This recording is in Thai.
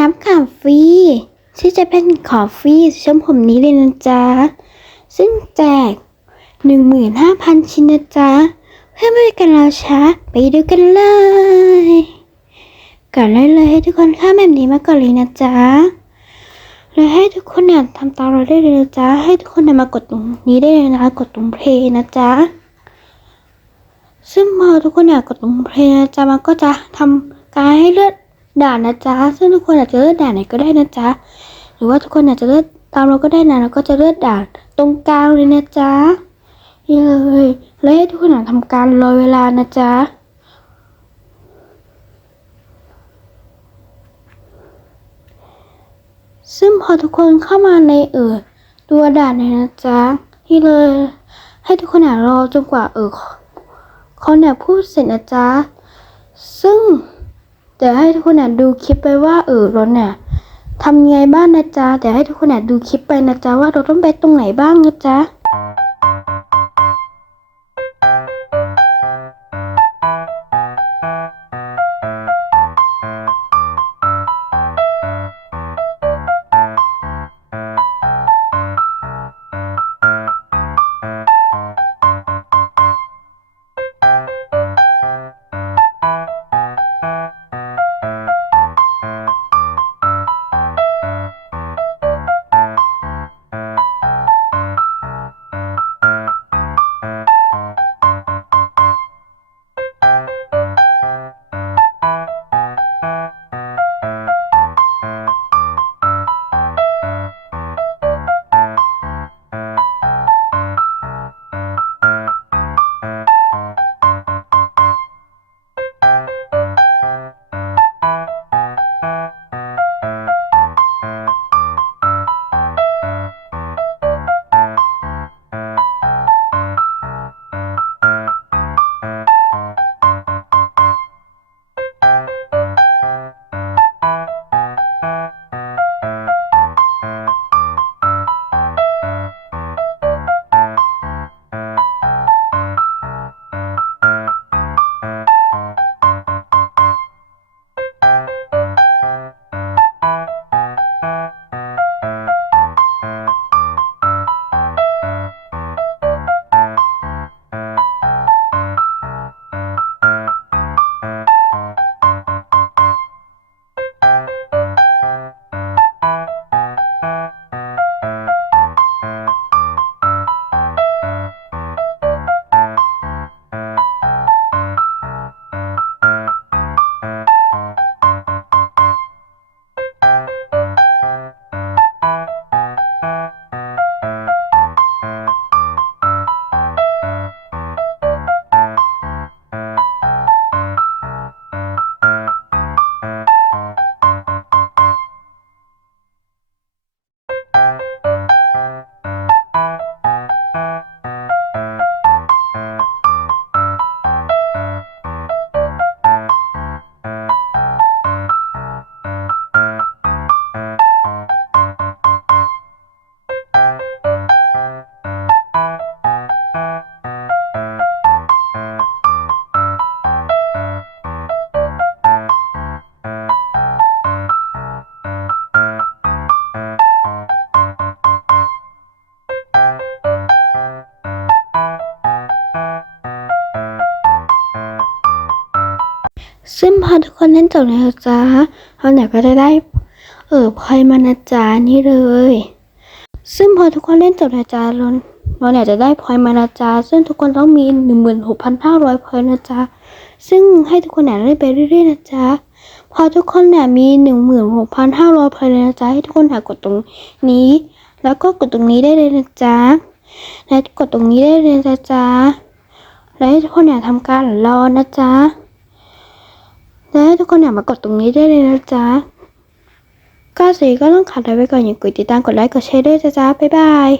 รับข่าวฟรีที่จะเป็นขอฟรีชมผมนี้เลยนะจ๊ะ ซึ่งแจก 15,000 ชิ้นนะจ๊ะ เพื่อไม่ให้กันเราช้า ไปดูกันเลยก่อนเลยเลยให้ทุกคนข้ามแบบนี้มาก่อนเลยนะจ๊ะแล้วให้ทุกคนเนี่ยทำตามเราได้เลยนะจ๊ะ ให้ทุกคนเนี่ยมากดตรงนี้ได้เลยนะคะ กดตรงเพลย์นะจ๊ะซึ่งพอทุกคนเนี่ยกดตรงเพลย์นะจ๊ะมันก็จะทำการให้เลือด ด่านนะจ๊ะ ซึ่งทุกคนอาจจะเลือดด่านไหนก็ได้นะจ๊ะ หรือว่าทุกคนอาจจะเลือดตามเราก็ได้นะเราก็จะเลือดด่านตรงกลางเลยนะจ๊ะนี่เลยแล้วให้ทุกคนเนี่ยทำการรอเวลานะจ๊ะซึ่งพอทุกคนเข้ามาในเออตัวด่านเนี่ยนะจ๊ะที่เลยให้ทุกคนเนี่ยรอจนกว่าเออเขาเนี่ยพูดเสร็จนะจ๊ะซึ่ง เดี๋ยวให้ทุกคนเนี่ยดูคลิปไปว่าเออรถเนี่ยทำไงบ้างนะจ๊ะเดี๋ยวให้ทุกคนเนี่ยดูคลิปไปนะจ๊ะว่าเราต้องไปตรงไหนบ้างนะจ๊ะ ซึ่งพอทุกคนเล่นจบแล้วนะจ๊ะเราเนี่ยก็จะได้ เออพลอยมานะจ๊ะนี่เลย ซึ่งพอทุกคนเล่นจบนะจ๊ะเราเราเนี่ยจะได้พลอยมานะจ๊ะซึ่งทุกคนต้องมีหนึ่งหมื่นหกพันห้าร้อยพลอยนะจ๊ะซึ่งให้ทุกคนเนี่ยเล่นไปเรื่อยๆนะจ๊ะพอทุกคนเนี่ยมีหนึ่งหมื่นหกพันห้าร้อยพลอยนะจ๊ะให้ทุกคนเนี่ยกดตรงนี้ แล้วก็กดตรงนี้ได้เลยนะจ๊ะและกดตรงนี้ได้เลยนะจ๊ะและให้ทุกคนเนี่ยทำการรอนะจ๊ะ ทุกคนเนี่ยมากดตรงนี้ได้เลยนะจ๊ะก็สีก็ต้องขัดไว้ก่อนอย่ากดติดตามกดไลค์กดแชร์ด้วยนะจ๊ะบ๊ายบาย